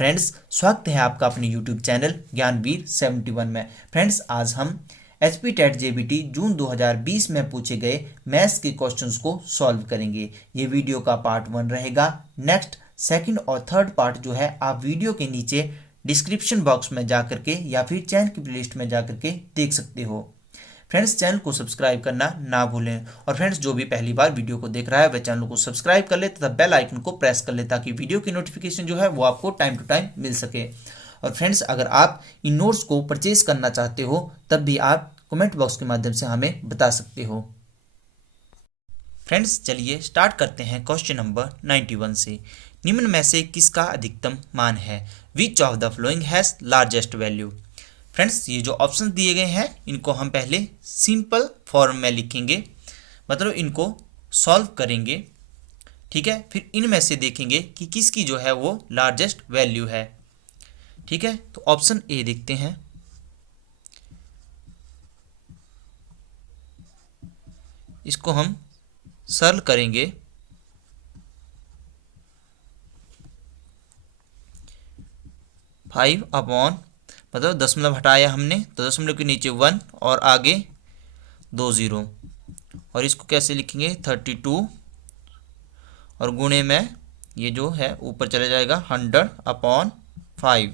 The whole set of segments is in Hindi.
फ्रेंड्स, स्वागत है आपका अपने यूट्यूब चैनल ज्ञानवीर 71 में। फ्रेंड्स, आज हम एचपी टेट जेबीटी जून 2020 में पूछे गए मैथ्स के क्वेश्चंस को सॉल्व करेंगे। ये वीडियो का पार्ट 1 रहेगा। नेक्स्ट, सेकंड और थर्ड पार्ट जो है आप वीडियो के नीचे डिस्क्रिप्शन बॉक्स में जा करके या फिर चैनल की प्लेलिस्ट में जा करके देख सकते हो। फ्रेंड्स, चैनल को सब्सक्राइब करना ना भूलें। और फ्रेंड्स, जो भी पहली बार वीडियो को देख रहा है वह चैनल को सब्सक्राइब कर ले तथा बेल आइकन को प्रेस कर ले ताकि वीडियो की नोटिफिकेशन जो है वो आपको टाइम टू टाइम मिल सके। और फ्रेंड्स, अगर आप इन नोट्स को परचेज करना चाहते हो तब भी आप कमेंट बॉक्स के माध्यम से हमें बता सकते हो। फ्रेंड्स, चलिए स्टार्ट करते हैं क्वेश्चन नंबर 91 से। निम्न में से किसका अधिकतम मान है? विच of the flowing has largest value? Friends, ये जो ऑप्शन दिए गए हैं इनको हम पहले सिंपल फॉर्म में लिखेंगे, मतलब इनको सॉल्व करेंगे। ठीक है, फिर इनमें से देखेंगे कि किसकी जो है वो लार्जेस्ट वैल्यू है। ठीक है, तो ऑप्शन ए देखते हैं। इसको हम सरल करेंगे। फाइव अपॉन, मतलब दशमलव हटाया हमने तो दशमलव के नीचे 1 और आगे 2 0, और इसको कैसे लिखेंगे 32 और गुणे में ये जो है ऊपर चला जाएगा 100 अपॉन 5।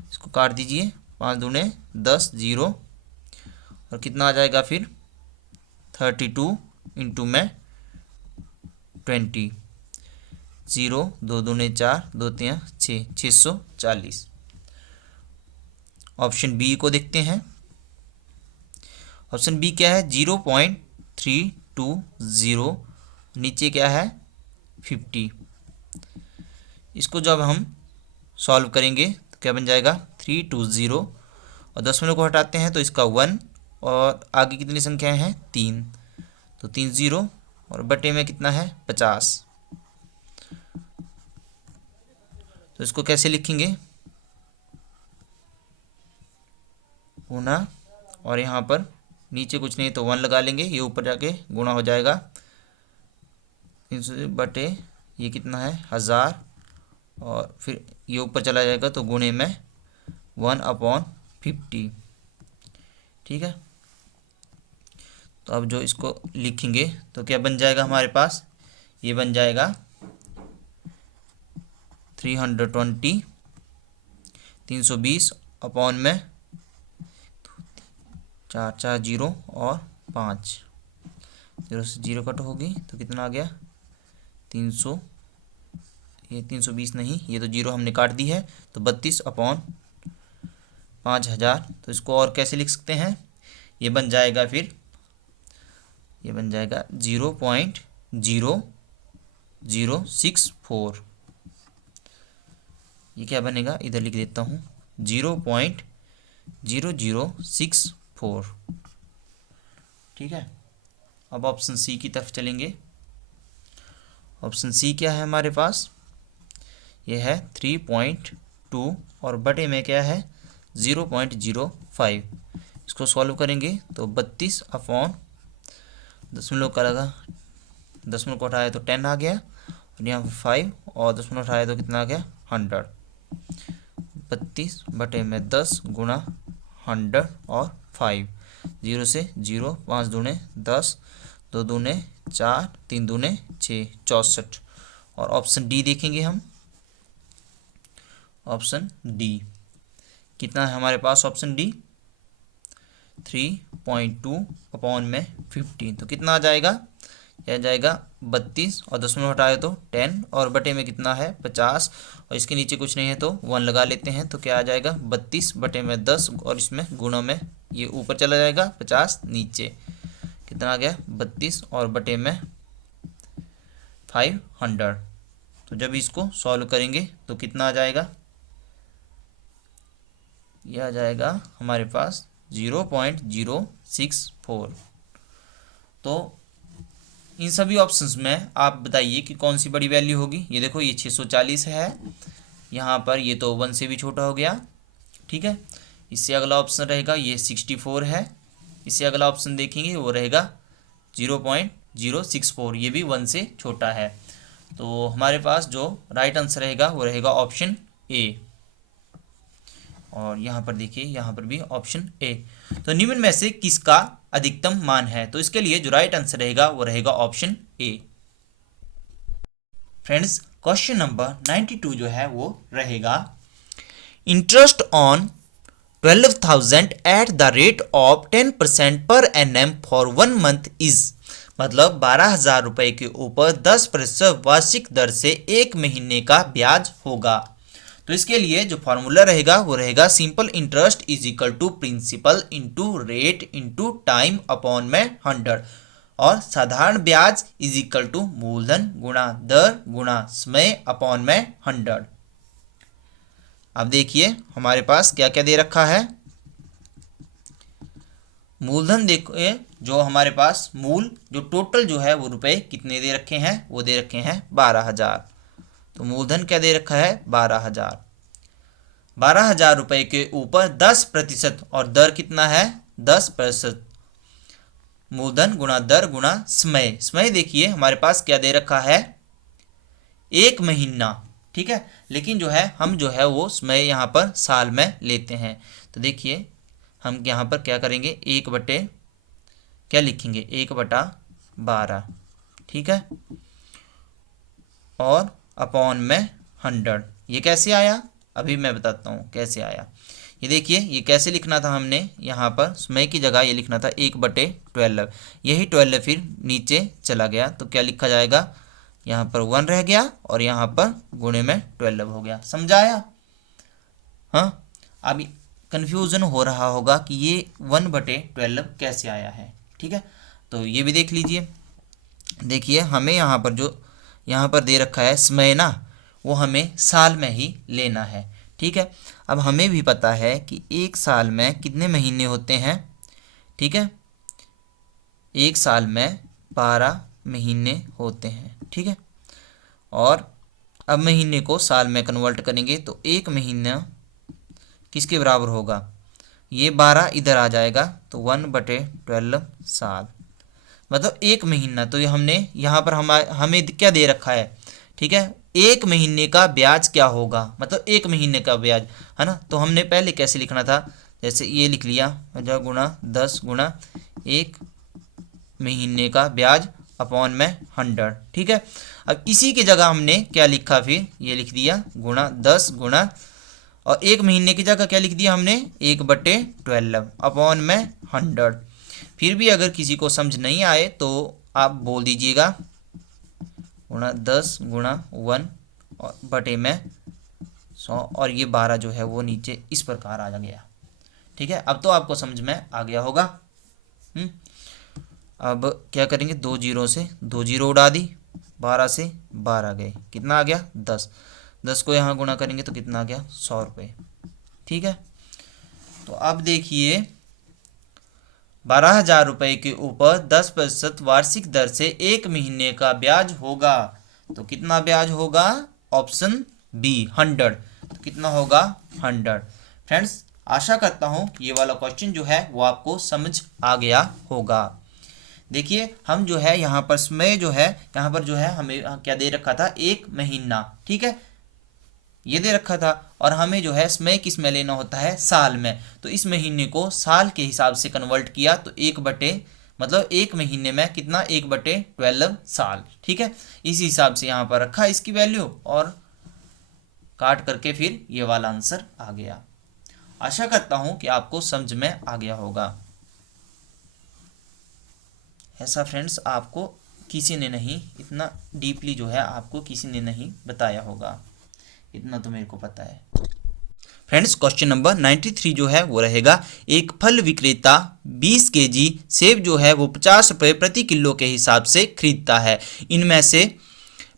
इसको काट दीजिए, 5 दूने 10 0, और कितना आ जाएगा फिर 32 इंटू में 20, 0 2 दूने 4 2 3 6, 640। ऑप्शन बी को देखते हैं। ऑप्शन बी क्या है? 0.320, नीचे क्या है 50। इसको जब हम सॉल्व करेंगे तो क्या बन जाएगा 320, और दशमलव को हटाते हैं तो इसका 1, और आगे कितनी संख्याएं हैं 3, तो 3 0, और बटे में कितना है 50। तो इसको कैसे लिखेंगे? गुना, और यहाँ पर नीचे कुछ नहीं तो 1 लगा लेंगे, ये ऊपर जाके गुना हो जाएगा 300 बटे ये कितना है 1000, और फिर ये ऊपर चला जाएगा तो गुणे में 1/50। ठीक है, तो अब जो इसको लिखेंगे तो क्या बन जाएगा हमारे पास? ये बन जाएगा 320, 320 अपॉन में 4 4 0 और 5, 0 से 0 कट होगी तो कितना आ गया 300। ये 320 नहीं, ये तो 0 हमने काट दी है, तो 32 अपॉन 5000। तो इसको और कैसे लिख सकते हैं? ये बन जाएगा फिर, ये बन जाएगा 0.0064। ये क्या बनेगा, इधर लिख देता हूँ 0.0064। ठीक है, अब ऑप्शन सी की तरफ चलेंगे। ऑप्शन सी क्या है हमारे पास? ये है 3.2 और बटे में क्या है 0.05। इसको सॉल्व करेंगे तो 32 अपॉन दशमलव का लगा, दशमलव को उठाया तो 10 आ गया, और यहाँ 5 और दशमलव उठाया तो कितना आ गया 100। 32 बटे में 10 गुणा 100 और 5, 0 से 0, 5 दूने 10, 2 दूने 4, 3 दूने 6, 64। और ऑप्शन डी देखेंगे हम। ऑप्शन डी कितना है हमारे पास? ऑप्शन डी 3.2 अपॉन में 15, तो कितना आ जाएगा? यह जाएगा 32 और दशमलव हटाए तो 10, और बटे में कितना है 50, और इसके नीचे कुछ नहीं है तो 1 लगा लेते हैं, तो क्या आ जाएगा 32 बटे में 10, और इसमें गुणा में ये ऊपर चला जाएगा 50 नीचे, कितना आ गया 32 और बटे में 500। तो जब इसको सॉल्व करेंगे तो कितना आ जाएगा? यह आ जाएगा हमारे पास 0.064। तो इन सभी ऑप्शंस में आप बताइए कि कौन सी बड़ी वैल्यू होगी। ये देखो, ये 640 है, यहाँ पर ये तो 1 से भी छोटा हो गया। ठीक है, इससे अगला ऑप्शन रहेगा ये 64 है, इससे अगला ऑप्शन देखेंगे वो रहेगा 0.064, ये भी 1 से छोटा है। तो हमारे पास जो राइट आंसर रहेगा वो रहेगा ऑप्शन ए। और यहाँ पर देखिए, यहाँ पर भी ऑप्शन ए। तो निम्न में से किसका अधिकतम मान है? तो इसके लिए जो राइट आंसर रहेगा वो रहेगा option A. Friends, question number 92 जो है वो रहेगा, interest on 12,000 at the rate of 10% पर एनएम फॉर 1 मंथ इज, मतलब 12,000 रुपए के ऊपर 10% वार्षिक दर से एक महीने का ब्याज होगा। तो इसके लिए जो फॉर्मूला रहेगा वो रहेगा simple interest is equal to principal into rate into time upon में 100, और साधारण ब्याज इज इक्वल टू मूलधन गुणा दर गुणा समय अपॉन में 100। अब देखिए हमारे पास क्या क्या दे रखा है। मूलधन देखिए, जो हमारे पास मूल जो टोटल जो है वो रुपए कितने दे रखे हैं, वो दे रखे हैं 12,000। तो मूलधन क्या दे रखा है 12,000। 12,000 रुपए के ऊपर 10% और दर कितना है 10%। मूलधन गुणा दर गुणा समय। समय देखिए हमारे पास क्या दे रखा है 1 महीना, ठीक है, लेकिन जो है हम जो है वो समय यहाँ पर साल में लेते हैं। तो देखिए हम यहाँ पर क्या करेंगे, 1 बटे क्या लिखेंगे 1/12, ठीक है, और अपॉन में 100। ये कैसे आया अभी मैं बताता हूँ कैसे आया। ये देखिए ये कैसे लिखना था हमने, यहाँ पर समय की जगह ये लिखना था 1/12, यही 12 फिर नीचे चला गया तो क्या लिखा जाएगा, यहाँ पर 1 रह गया और यहाँ पर गुणे में 12 हो गया। समझाया? हाँ, अभी कन्फ्यूज़न हो रहा होगा कि ये 1/12 कैसे आया है, ठीक है, तो ये भी देख लीजिए। देखिए हमें यहाँ पर जो यहाँ पर दे रखा है समय ना, वो हमें साल में ही लेना है, ठीक है। अब हमें भी पता है कि एक साल में कितने महीने होते हैं, ठीक है, एक साल में 12 महीने होते हैं, ठीक है। और अब महीने को साल में कन्वर्ट करेंगे तो एक महीना किसके बराबर होगा, ये 12 इधर आ जाएगा तो 1/12 साल, मतलब एक महीना। तो ये हमने यहाँ पर हमें क्या दे रखा है, ठीक है, एक महीने का ब्याज क्या होगा, मतलब एक महीने का ब्याज है ना। तो हमने पहले कैसे लिखना था, जैसे ये लिख लिया गुणा 10 गुणा 1 महीने का ब्याज अपॉन में 100, ठीक है। अब इसी की जगह हमने क्या लिखा, फिर ये लिख दिया गुणा 10 गुणा, और एक महीने की जगह क्या लिख दिया हमने 1/12 अपॉन में 100। फिर भी अगर किसी को समझ नहीं आए तो आप बोल दीजिएगा गुणा 10 गुणा 1 और बटे में 100, और ये 12 जो है वो नीचे इस प्रकार आ गया, ठीक है। अब तो आपको समझ में आ गया होगा। अब क्या करेंगे, 2 जीरो से 2 जीरो उड़ा दी, 12 से 12 गए, कितना आ गया 10। 10 को यहाँ गुणा करेंगे तो कितना आ गया 100 रुपये, ठीक है। तो अब देखिए 12,000 रुपये के ऊपर 10% वार्षिक दर से एक महीने का ब्याज होगा, तो कितना ब्याज होगा, ऑप्शन बी 100। तो कितना होगा 100। फ्रेंड्स, आशा करता हूँ कि ये वाला क्वेश्चन जो है वो आपको समझ आ गया होगा। देखिए हम जो है यहाँ पर समय जो है, यहाँ पर जो है हमें क्या दे रखा था 1 महीना, ठीक है, ये दे रखा था, और हमें जो है समय किस में लेना होता है साल में। तो इस महीने को साल के हिसाब से कन्वर्ट किया तो मतलब एक महीने में कितना 1/12 साल, ठीक है। इस हिसाब से यहाँ पर रखा इसकी वैल्यू और काट करके फिर ये वाला आंसर आ गया। आशा करता हूँ कि आपको समझ में आ गया होगा। ऐसा फ्रेंड्स आपको किसी ने नहीं, इतना डीपली जो है आपको किसी ने नहीं बताया होगा, इतना तो मेरे को पता है। फ्रेंड्स, क्वेश्चन नंबर 93 जो है वो रहेगा, एक फल विक्रेता 20 kg सेब जो है वो 50 रुपये प्रति किलो के हिसाब से खरीदता है। इनमें से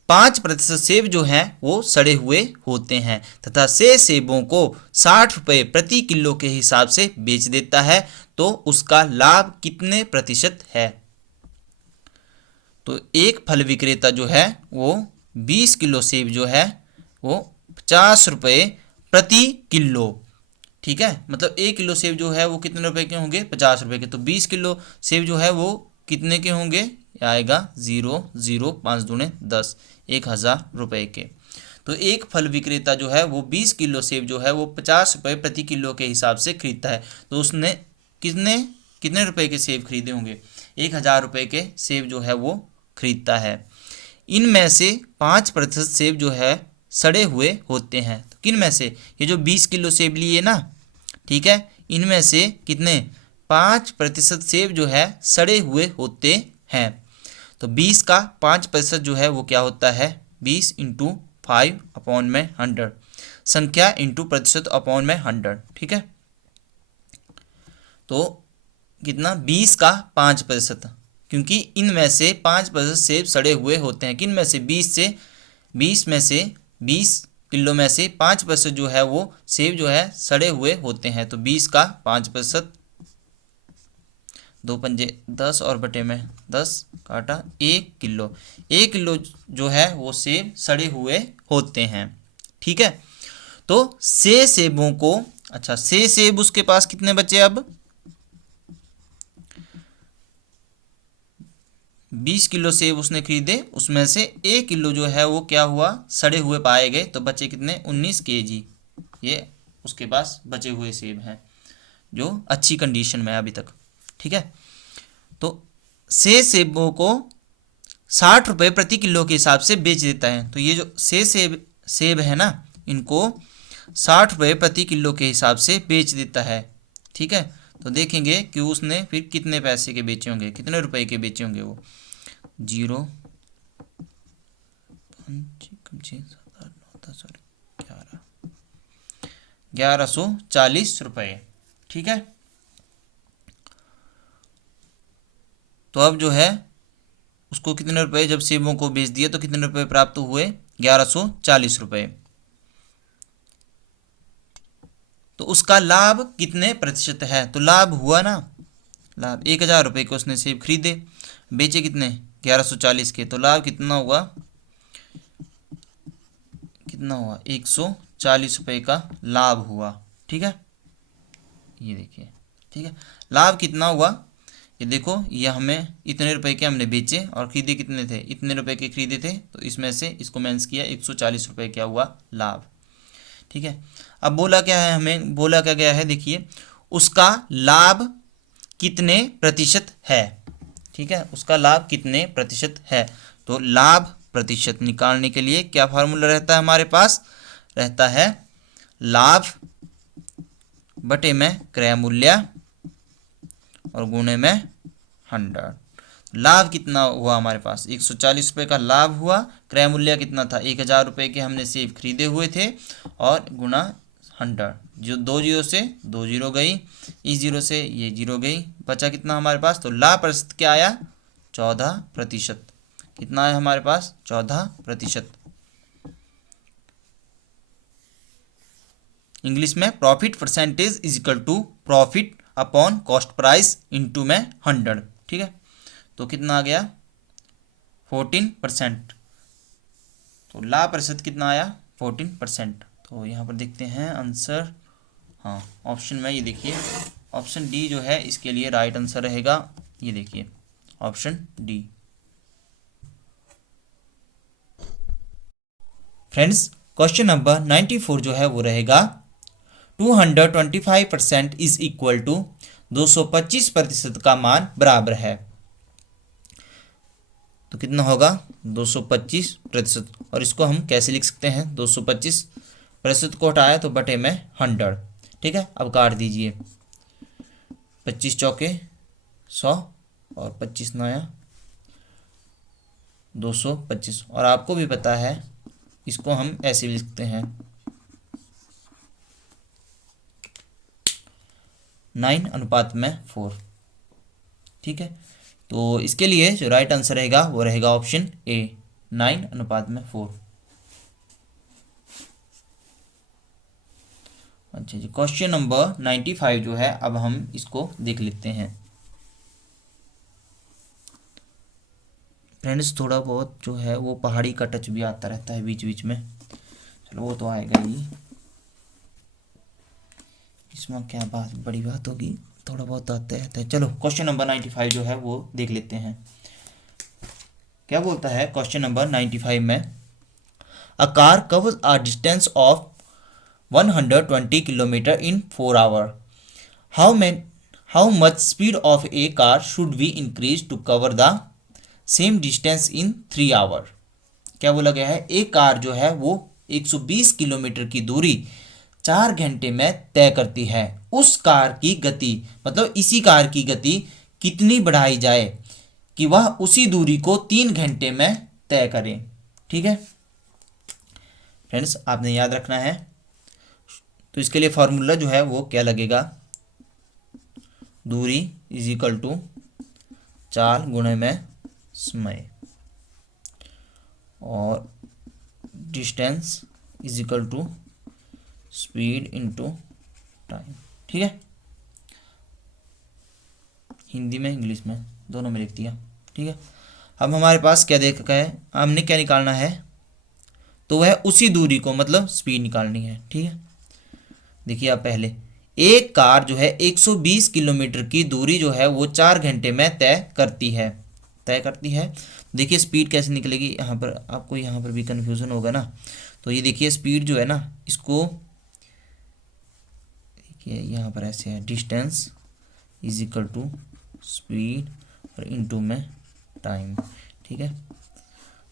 5% सेब जो हैं वो सड़े हुए होते हैं तथा शेष सेबों को 60 रुपये प्रति किलो के हिसाब से बेच देता है, तो उसका लाभ कितने प्रतिशत है। तो एक फल विक्रेता जो है वो 20 किलो सेब जो है वो 50 रुपये प्रति किलो, ठीक है, मतलब 1 किलो सेब जो है वो कितने रुपए के होंगे 50 रुपये के। तो 20 किलो सेब जो है वो कितने के होंगे, आएगा 0 0 5 दूने 10, 1,000 रुपये के। तो एक फल विक्रेता जो है वो 20 किलो सेब जो है वो 50 रुपये प्रति किलो के हिसाब से खरीदता है। तो उसने कितने कितने रुपए के सेब खरीदे होंगे? 1000 रुपये के सेब जो है वो खरीदता है। इनमें से 5% सेब जो है सड़े हुए होते हैं। तो किन में से? ये जो 20 किलो सेब लिए ना, ठीक है, इनमें से कितने? 5% सेब जो है सड़े हुए होते हैं। तो 20 का 5% जो है वो क्या होता है? 20 इंटू 5/100, संख्या इंटू प्रतिशत अपॉन में 100, ठीक है। तो कितना? 20 का 5%, क्योंकि इनमें से 5% सेब सड़े हुए होते हैं। किन में से? 20 में से 20 किलो में से 5% जो है वो सेब जो है सड़े हुए होते हैं। तो 20 का 5%, 2 पंजे 10 और बटे में 10 काटा 1 किलो। 1 किलो जो है वो सेब सड़े हुए होते हैं, ठीक है। तो सेबों को, अच्छा सेब उसके पास कितने बचे? अब 20 किलो सेब उसने खरीदे, उसमें से 1 किलो जो है वो क्या हुआ? सड़े हुए पाए गए। तो बचे कितने? 19 kg। ये उसके पास बचे हुए सेब हैं जो अच्छी कंडीशन में है अभी तक, ठीक है। तो सेबों को 60 रुपये प्रति किलो के हिसाब से बेच देता है। तो ये जो सेब है ना, इनको 60 रुपये प्रति किलो के हिसाब से बेच देता है, ठीक है। तो देखेंगे कि उसने फिर कितने पैसे के बेचे होंगे, कितने रुपए के बेचे होंगे वो। 0 5 6 7 8 9 10 11 1140 रुपये, ठीक है। तो अब जो है उसको कितने रुपए, जब सेबों को बेच दिए तो कितने रुपए प्राप्त हुए? 1140 रुपये। तो उसका लाभ कितने प्रतिशत है? तो लाभ हुआ ना, लाभ 1000 रुपये के उसने सेब खरीदे, बेचे कितने? 1140 के। तो लाभ कितना हुआ? 140 रुपये का लाभ हुआ, ठीक है। ये देखिए, ठीक है, लाभ कितना हुआ? ये देखो, ये हमें इतने रुपए के हमने बेचे और खरीदे कितने थे? इतने रुपए के खरीदे थे। तो इसमें से इसको माइनस किया, 140 रुपये क्या हुआ? लाभ, ठीक है। अब बोला क्या है हमें? बोला क्या गया है? देखिए, उसका लाभ कितने प्रतिशत है, ठीक है। उसका लाभ कितने प्रतिशत है? तो लाभ प्रतिशत निकालने के लिए क्या फार्मूला रहता है हमारे पास? रहता है लाभ बटे में क्रय मूल्य और गुणे में 100। लाभ कितना हुआ हमारे पास? 140 रुपये का लाभ हुआ। क्रय मूल्य कितना था? 1000 रुपये के हमने सेब खरीदे हुए थे, और गुना 100। जो 2 जीरो से 2 जीरो गई, इस जीरो से ये जीरो गई, बचा कितना हमारे पास? तो लाभ प्रतिशत क्या आया? 14%। कितना आया हमारे पास? 14%। इंग्लिश में profit percentage is equal to profit upon cost price into में 100, ठीक है। तो कितना आ गया? 14%। तो लाभ प्रतिशत कितना आया? 14%। तो यहाँ पर देखते हैं आंसर, हाँ ऑप्शन में, ये देखिए ऑप्शन डी जो है इसके लिए राइट आंसर रहेगा। ये देखिए option D. Friends, question number 94 जो है वो रहेगा 225% इज इक्वल टू 225% का मान बराबर है। तो कितना होगा? 225%। और इसको हम कैसे लिख सकते हैं? 225% को हटाया तो बटे में 100, ठीक है। अब काट दीजिए, 25 चौके 100 और 25 नया 225। और आपको भी पता है इसको हम ऐसे भी लिखते हैं 9:4, ठीक है। तो इसके लिए जो राइट आंसर रहेगा वो रहेगा ऑप्शन ए, 9:4। अच्छा जी, क्वेश्चन नंबर 95 जो है अब हम इसको देख लेते हैं। फ्रेंड्स, थोड़ा बहुत जो है वो पहाड़ी का टच भी आता रहता है बीच बीच में, चलो वो तो आएगा ही, इसमें क्या बात बड़ी बात होगी, थोड़ा बहुत आता है। चलो क्वेश्चन नंबर 95 जो है वो देख लेते हैं। क्या बोलता है क्वेश्चन नंबर 95 में? A car covers a distance of 120 kilometre in 4 hour. How much speed of a car should be increase to cover the same distance in 3 hour. क्या बोला गया है, एक कार जो है वो 120 किलोमीटर की दूरी 4 घंटे में तय करती है। उस कार की गति, मतलब इसी कार की गति कितनी बढ़ाई जाए कि वह उसी दूरी को 3 घंटे में तय करे। ठीक है फ्रेंड्स, आपने याद रखना है। तो इसके लिए फॉर्मूला जो है वो क्या लगेगा, दूरी इज इक्वल टू चाल गुणे में समय और distance is equal to speed into time. ठीक है, हिंदी में इंग्लिश में दोनों में लिख दिया। ठीक है, अब हमारे पास क्या देखा है, हमने क्या निकालना है, तो वह उसी दूरी को मतलब स्पीड निकालनी है। ठीक है, देखिए आप पहले एक कार जो है 120 किलोमीटर की दूरी जो है वो 4 घंटे में तय करती है। देखिए स्पीड कैसे निकलेगी, यहाँ पर आपको यहाँ पर भी कन्फ्यूज़न होगा ना। तो ये देखिए स्पीड जो है ना, इसको देखिए यहाँ पर ऐसे है, distance is equal to speed और इनटू में टाइम। ठीक है,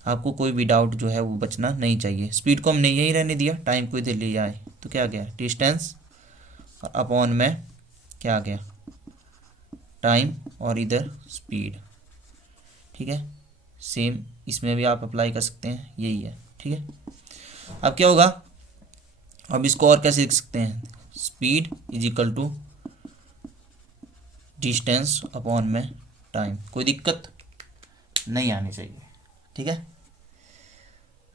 आपको कोई भी डाउट जो है वो बचना नहीं चाहिए। स्पीड को हमने यही रहने दिया, टाइम को इधर ले आए तो क्या आ गया, डिस्टेंस और अपॉन में क्या आ गया, टाइम और इधर स्पीड। ठीक है, सेम इसमें भी आप अप्लाई कर सकते हैं, यही है। ठीक है, अब क्या होगा, अब इसको और कैसे लिख सकते हैं, speed is equal to distance upon में टाइम। कोई दिक्कत नहीं आनी चाहिए। ठीक है,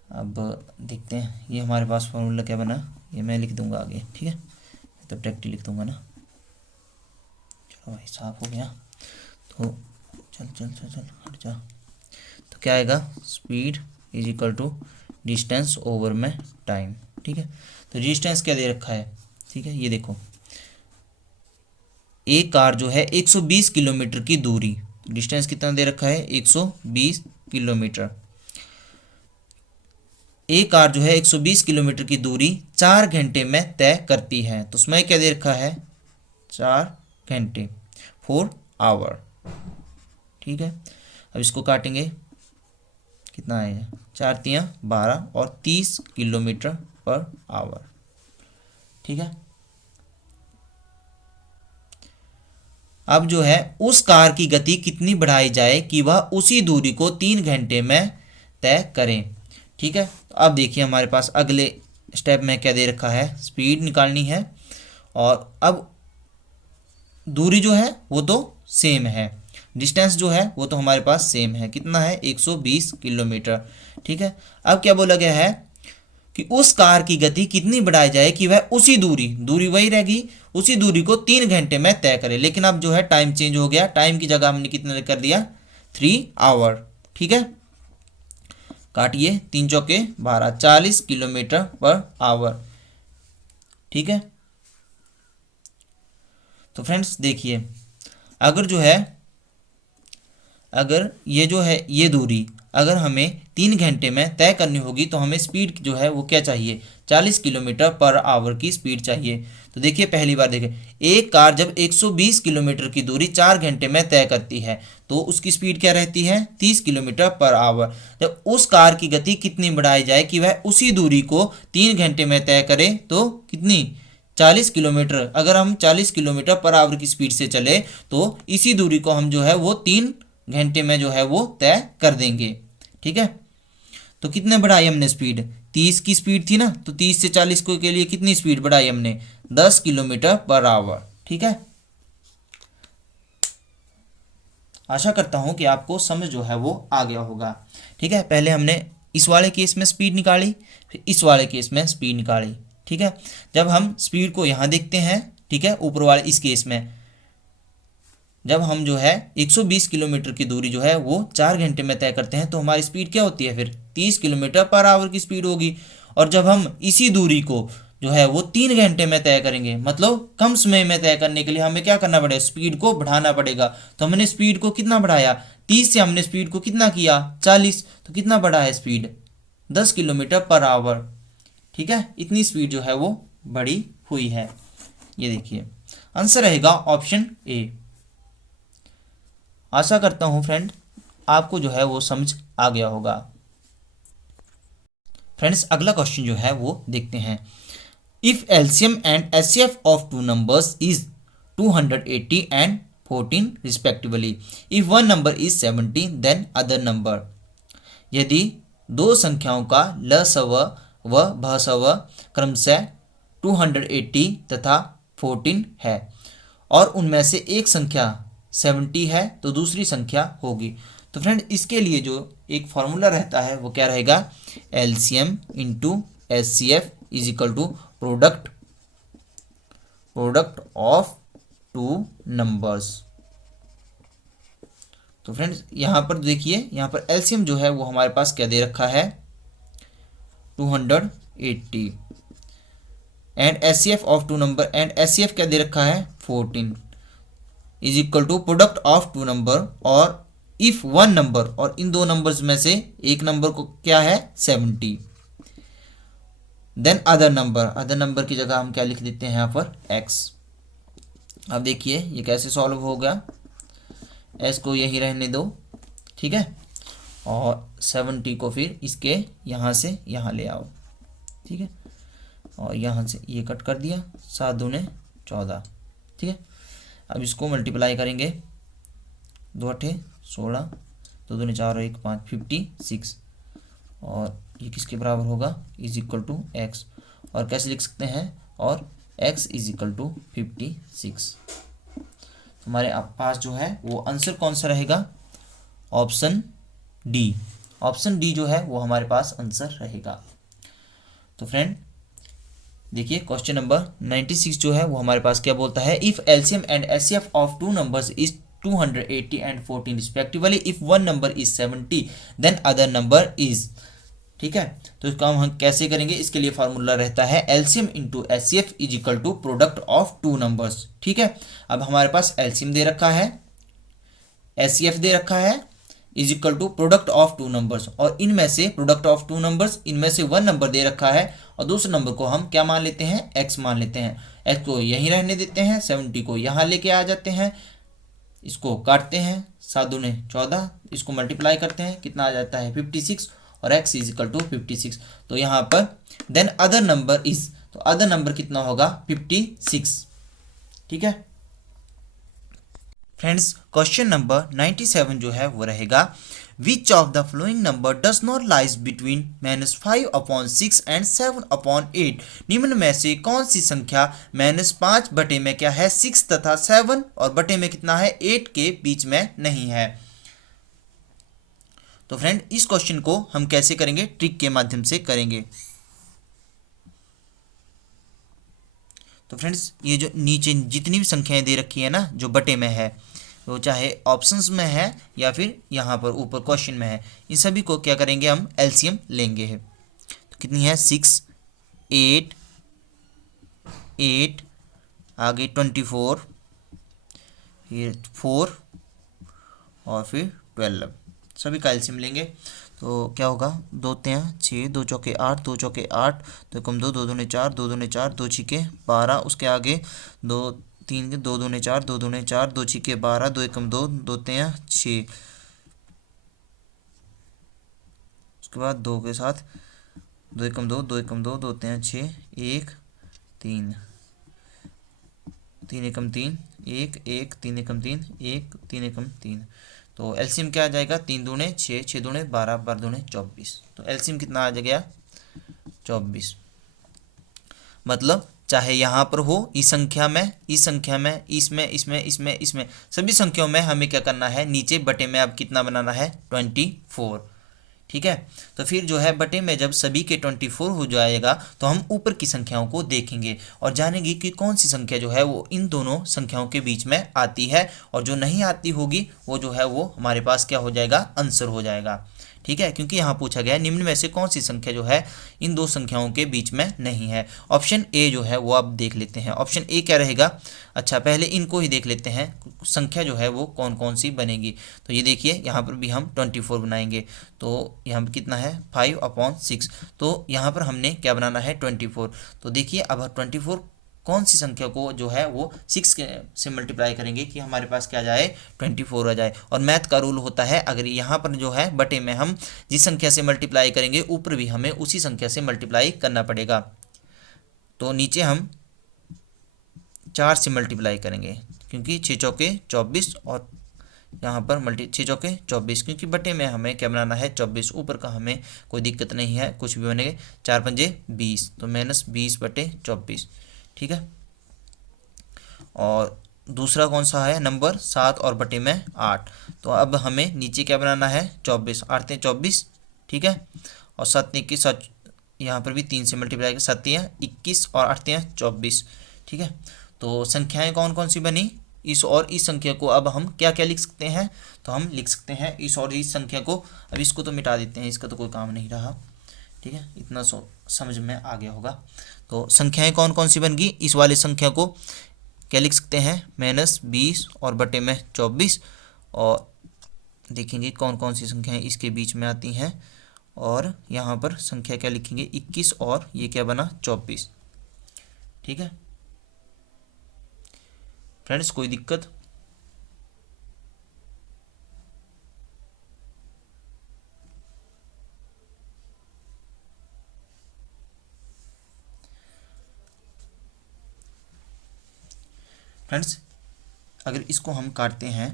अब देखते हैं ये हमारे पास फॉर्मूला क्या बना, ये मैं लिख दूंगा आगे। ठीक है, तो डायरेक्टली लिख दूंगा ना। चलो भाई साफ हो गया, तो चल हट जा। तो क्या आएगा, speed is equal to distance over में टाइम। ठीक है, तो डिस्टेंस क्या दे रखा है, ठीक है ये देखो, एक कार जो है 120 किलोमीटर की दूरी, डिस्टेंस कितना दे रखा है, 120 किलोमीटर। एक कार जो है 120 किलोमीटर की दूरी 4 घंटे में तय करती है। तो समय क्या दे रखा है, 4 घंटे, 4 आवर। ठीक है, अब इसको काटेंगे, कितना आएगा, 4 तियां 12 और 30 किलोमीटर पर आवर। ठीक है, अब जो है उस कार की गति कितनी बढ़ाई जाए कि वह उसी दूरी को 3 घंटे में तय करें। ठीक है, तो अब देखिए हमारे पास अगले स्टेप में क्या दे रखा है, स्पीड निकालनी है और अब दूरी जो है वो तो सेम है, डिस्टेंस जो है वो तो हमारे पास सेम है, कितना है, 120 किलोमीटर। ठीक है, अब क्या बोला गया है कि उस कार की गति कितनी बढ़ाई जाए कि वह उसी दूरी वही रहेगी, उसी दूरी को 3 घंटे में तय करे। लेकिन अब जो है टाइम चेंज हो गया, टाइम की जगह हमने कितना कर दिया, 3 आवर। ठीक है, काटिए, 3 चौके 12, 40 किलोमीटर पर आवर। ठीक है, तो फ्रेंड्स देखिए, अगर ये जो है ये दूरी अगर हमें 3 घंटे में तय करनी होगी तो हमें स्पीड जो है वो क्या चाहिए, 40 किलोमीटर पर आवर की स्पीड चाहिए। तो देखिए पहली बार देखें, एक कार जब 120 किलोमीटर की दूरी 4 घंटे में तय करती है तो उसकी स्पीड क्या रहती है, 30 किलोमीटर पर आवर। जब उस कार की गति कितनी बढ़ाई जाए कि वह उसी दूरी को 3 घंटे में तय करे, तो कितनी, 40 किलोमीटर। अगर हम 40 किलोमीटर पर आवर की स्पीड से चले तो इसी दूरी को हम जो है वो 3 घंटे में जो है वो तय कर देंगे। ठीक है, तो कितने बढ़ाई हमने स्पीड, 30 की स्पीड थी ना, तो 30 से 40 को के लिए कितनी स्पीड बढ़ाई हमने, 10 किलोमीटर पर आवर। ठीक है, आशा करता हूं कि आपको समझ जो है वो आ गया होगा। ठीक है, पहले हमने इस वाले केस में स्पीड निकाली, फिर इस वाले केस में स्पीड निकाली। ठीक है, जब हम स्पीड को यहाँ देखते हैं, ठीक है, ऊपर वाले इस केस में जब हम जो है 120 किलोमीटर की दूरी जो है वो 4 घंटे में तय करते हैं तो हमारी स्पीड क्या होती है, फिर 30 किलोमीटर पर आवर की स्पीड होगी। और जब हम इसी दूरी को जो है वो 3 घंटे में तय करेंगे, मतलब कम समय में तय करने के लिए हमें क्या करना पड़ेगा, स्पीड को बढ़ाना पड़ेगा। तो हमने स्पीड को कितना बढ़ाया, 30 से हमने स्पीड को कितना किया, 40, तो कितना बढ़ा है स्पीड, 10 किलोमीटर पर आवर। ठीक है, इतनी स्पीड जो है वो बढ़ी हुई है। ये देखिए आंसर रहेगा ऑप्शन ए। आशा करता हूँ फ्रेंड आपको जो है वो समझ आ गया होगा। फ्रेंड्स अगला क्वेश्चन जो है वो देखते हैं। If LCM and HCF of two numbers is 280 and 14 respectively, if one number is 70 then other number. यदि दो संख्याओं का लसव व भसव क्रमशः 280 तथा 14 है और उनमें से एक संख्या 70 है तो दूसरी संख्या होगी। तो फ्रेंड इसके लिए जो एक फॉर्मूला रहता है वो क्या रहेगा, LCM into HCF is equal to product of two numbers. तो फ्रेंड्स यहाँ पर देखिए, यहाँ पर एलसीएम जो है वो हमारे पास क्या दे रखा है 280 and HCF of two number, and HCF क्या दे रखा है 14 is equal to product of two number और इफ वन नंबर, और इन दो नंबर्स में से एक नंबर को क्या है 70, देन अदर नंबर की जगह हम क्या लिख देते हैं यहाँ पर x। अब देखिए ये कैसे सॉल्व होगा, s को यही रहने दो, ठीक है, और 70 को फिर इसके यहाँ से यहाँ ले आओ, ठीक है, और यहाँ से ये कट कर दिया, 7 दूने 14, ठीक है। अब इसको मल्टीप्लाई करेंगे, 2 8 16, 2 दूने 4 और 1 5, 56, और ये किसके बराबर होगा इज इक्वल टू एक्स, और कैसे लिख सकते हैं, और x इज इक्वल टू 56। हमारे पास जो है वो आंसर कौन सा रहेगा, ऑप्शन डी। ऑप्शन डी जो है वो हमारे पास आंसर रहेगा। तो फ्रेंड देखिए क्वेश्चन नंबर 96 जो है वो हमारे पास क्या बोलता है, if LCM and HCF of two numbers is 280 and 14 respectively, if one number is 70 then other number is. ठीक है, तो इसका हम कैसे करेंगे, इसके लिए फार्मूला रहता है LCM into HCF is equal to product of two numbers. ठीक है, अब हमारे पास एलसीएम दे रखा है, एचसीएफ दे रखा है, is equal to product of two numbers, और इनमें से प्रोडक्ट ऑफ टू नंबर्स, इनमें से वन नंबर दे रखा है और दूसरे नंबर को हम क्या मान लेते हैं, एक्स मान लेते हैं। एक्स को यहीं रहने देते हैं, 70 को यहाँ लेके आ जाते हैं, इसको काटते हैं, 7 दूने 14, इसको मल्टीप्लाई करते हैं, कितना आ जाता है 56, और x इज इक्वल टू 56। तो यहाँ पर देन अदर नंबर इज, तो अदर नंबर कितना होगा 56। ठीक है फ्रेंड्स, क्वेश्चन नंबर 97 जो है वो रहेगा, विच of the flowing number does not lies between -5/6 and 7/8। निम्न में से कौन सी संख्या -5 बटे में क्या है 6 तथा 7 और बटे में कितना है 8 के बीच में नहीं है। तो फ्रेंड इस क्वेश्चन को हम कैसे करेंगे, ट्रिक के माध्यम से करेंगे। तो फ्रेंड्स ये जो नीचे जितनी भी संख्याएं दे रखी है ना, जो बटे में है, वो चाहे ऑप्शंस में है या फिर यहाँ पर ऊपर क्वेश्चन में है, इन सभी को क्या करेंगे हम एलसीएम लेंगे है। तो कितनी है 6 8 8, आगे 24, फिर 4 और फिर 12, सभी का एलसीएम लेंगे। तो क्या होगा, 2 3 6, 2 चौके 8, 2 चौके 8, 2 कम 2, 2 दूने 4, 2 दूने 4, 2 छिके 12, उसके आगे 2 3 2 दूने 4, 2 दूने 4, 2 छिके 12, 2 एकम 2, 2 3 6, उसके बाद 2 के साथ 2 एकम 2, 2 एकम 2, 2 3 6, 1 3, 3 एकम 3 1 1, 3 एकम 3 1, 3 एकम 3। तो एलसीएम क्या आ जाएगा, 3 दूने 6, 6 दूने 12, 12 दूने 24। तो एलसीएम कितना आ गया 24। मतलब चाहे यहाँ पर हो इस संख्या में, इस संख्या में, इसमें इसमें इसमें इसमें सभी संख्याओं में हमें क्या करना है, नीचे बटे में अब कितना बनाना है 24। ठीक है, तो फिर जो है बटे में जब सभी के 24 हो जाएगा तो हम ऊपर की संख्याओं को देखेंगे और जानेंगे कि कौन सी संख्या जो है वो इन दोनों संख्याओं के बीच में आती है, और जो नहीं आती होगी वो जो है वो हमारे पास क्या हो जाएगा, आंसर हो जाएगा। ठीक है, क्योंकि यहाँ पूछा गया है निम्न में से कौन सी संख्या जो है इन दो संख्याओं के बीच में नहीं है। ऑप्शन ए जो है वो आप देख लेते हैं। ऑप्शन ए क्या रहेगा? अच्छा, पहले इनको ही देख लेते हैं, संख्या जो है वो कौन कौन सी बनेगी। तो ये देखिए, यहाँ पर भी हम 24 बनाएंगे, तो यहाँ पर कितना है 5/6। तो यहाँ पर हमने क्या बनाना है 24। तो देखिए अब 24 कौन सी संख्या को जो है वो 6 से मल्टीप्लाई करेंगे कि हमारे पास क्या जाए 24 आ जाए। और मैथ का रूल होता है, अगर यहाँ पर जो है बटे में हम जिस संख्या से मल्टीप्लाई करेंगे ऊपर भी हमें उसी संख्या से मल्टीप्लाई करना पड़ेगा। तो नीचे हम 4 से मल्टीप्लाई करेंगे क्योंकि 6 चौके 24 और यहाँ पर 6 चौके 24, क्योंकि बटे में हमें क्या बनाना है 24, ऊपर का हमें कोई दिक्कत नहीं है, कुछ भी बनेगा। 4 पंजे 20, तो -20/24, ठीक है। और दूसरा कौन सा है नंबर 7 और बटे में 8। तो अब हमें नीचे क्या बनाना है 24, 8 × 24, ठीक है। और 7 × 21, यहाँ पर भी 3 से मल्टीप्लाई कर 7 × 21 और 8 × 24, ठीक है। तो संख्याएं कौन कौन सी बनी? इस और इस संख्या को अब हम क्या क्या लिख सकते हैं? तो हम लिख सकते हैं इस और इस संख्या को, अब इसको तो मिटा देते हैं, इसका तो कोई काम नहीं रहा, ठीक है। इतना समझ में आ गया होगा। तो संख्याएं कौन कौन सी बन गई? इस वाले संख्या को क्या लिख सकते हैं -20 और बटे में 24, और देखेंगे कौन कौन सी संख्याएं इसके बीच में आती हैं। और यहाँ पर संख्या क्या लिखेंगे 21 और ये क्या बना 24, ठीक है फ्रेंड्स, कोई दिक्कत? फ्रेंड्स, अगर इसको हम काटते हैं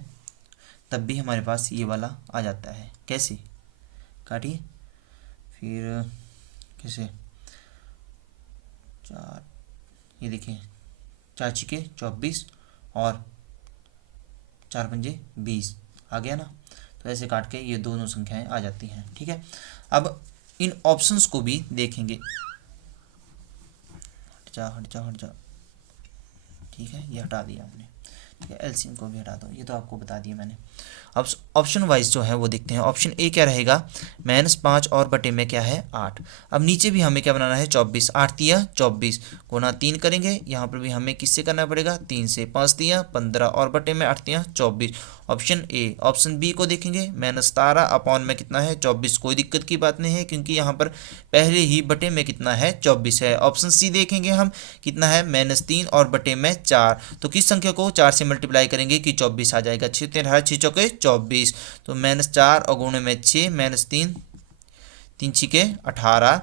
तब भी हमारे पास ये वाला आ जाता है। कैसे? काटिए फिर, कैसे? 4, ये देखिए 4 छिके 24 और 4 पंजे 20 आ गया ना। तो ऐसे काट के ये दोनों संख्याएं आ जाती हैं, ठीक है। अब इन ऑप्शंस को भी देखेंगे। हट जा, ठीक है, ये हटा दिया हमने, ठीक है। एलसीएम को भी हटा दो, ये तो आपको बता दिया मैंने। अब ऑप्शन वाइज जो है वो देखते हैं। ऑप्शन ए क्या रहेगा? -5 और बटे में क्या है 8। अब नीचे भी हमें क्या बनाना है 24, 8 × 24 गुना 3 करेंगे। यहाँ पर भी हमें किससे करना पड़ेगा 3 से, 5 × 15 और बटे में 8 × 24, ऑप्शन ए। ऑप्शन बी को देखेंगे, -17 में कितना है 24, कोई दिक्कत की बात नहीं है क्योंकि यहाँ पर पहले ही बटे में कितना है 24 है। ऑप्शन सी देखेंगे हम, कितना है -3 और बटे में 4। तो किस संख्या को 4 से मल्टीप्लाई करेंगे कि 24 आ जाएगा। 6 × 18, 6 चौके 24, तो -4 और गुणे में 6, -3, 3 छिके 18